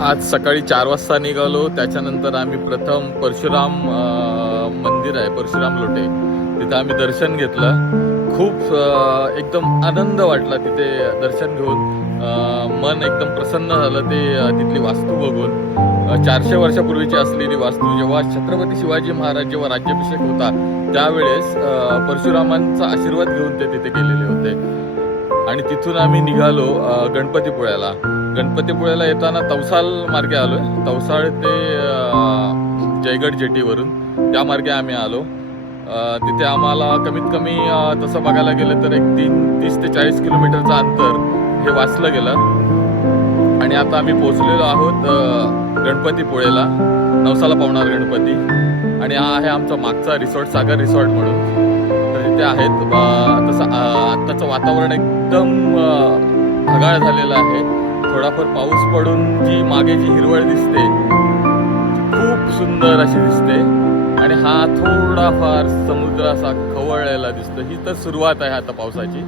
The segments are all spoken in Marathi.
आज सकाळी 4 वाजता निघालो. त्याच्यानंतर आम्ही प्रथम परशुराम मंदिर आहे, परशुराम लोटे, तिथं आम्ही दर्शन घेतलं. खूप एकदम आनंद वाटला तिथे दर्शन घेऊन. मन एकदम प्रसन्न झालं ते तिथली वास्तू बघून. 400 वर्षापूर्वीची असलेली वास्तू. जेव्हा छत्रपती शिवाजी महाराज जेव्हा राज्याभिषेक होता त्यावेळेस परशुरामांचा आशीर्वाद घेऊन ते तिथे गेलेले होते. आणि तिथून आम्ही निघालो गणपतीपुळ्याला. गणपतीपुळ्याला येताना तवसाल मार्गे आलो. तवसाळ ते जयगड जेटीवरून त्या मार्गे आम्ही आलो. तिथे आम्हाला कमीत कमी तसं बघायला गेलं तर एक 30 ते 40 किलोमीटरचं अंतर हे वाचलं गेलं. आणि आता आम्ही पोहोचलेलो आहोत गणपतीपुळेला, नवसाला पावणार गणपती. आणि हा आहे आमचा मागचा रिसॉर्ट, सागर रिसॉर्ट म्हणून. तर तिथे आहेत. तसं आत्ताचं वातावरण एकदम ढगाळ झालेलं आहे. थोडाफार पाऊस पडून जी मागे जी हिरवळ दिसते खूप सुंदर अशी दिसते. आणि हा थोडाफार समुद्र असा खवळलेला दिसतो. ही तर सुरुवात आहे आता पावसाची.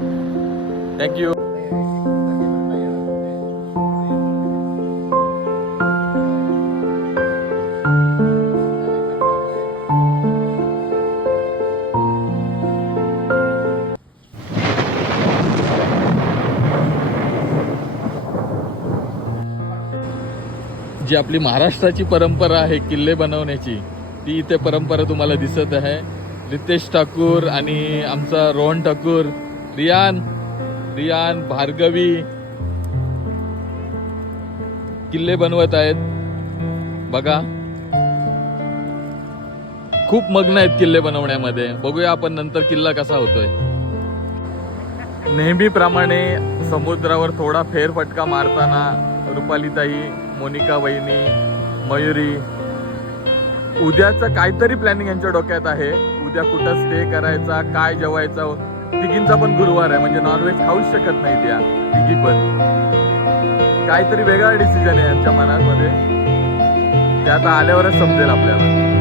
थँक्यू. जी आपली महाराष्ट्राची परंपरा आहे किल्ले बनवण्याची, ती इथे परंपरा तुम्हाला दिसत आहे. रितेश ठाकूर आणि आमचा रोहन ठाकूर, रियान, भार्गवी किल्ले बनवत आहेत. बघा, खूप मग्न आहेत किल्ले बनवण्यामध्ये. बघूया आपण नंतर किल्ला कसा होतोय. नेहमीप्रमाणे समुद्रावर थोडा फेरफटका मारताना रुपालीताई, मोनिका वहिनी, मयुरी. उद्याचं काहीतरी प्लॅनिंग यांच्या डोक्यात आहे. उद्या कुठं स्टे करायचा, काय जेवायचं. तिघींचा पण गुरुवार आहे, म्हणजे नॉनव्हेज खाऊच शकत नाही त्या तिघी पण. काहीतरी वेगळा डिसिजन आहे यांच्या मनामध्ये. ते आता आल्यावरच समजेल आपल्याला.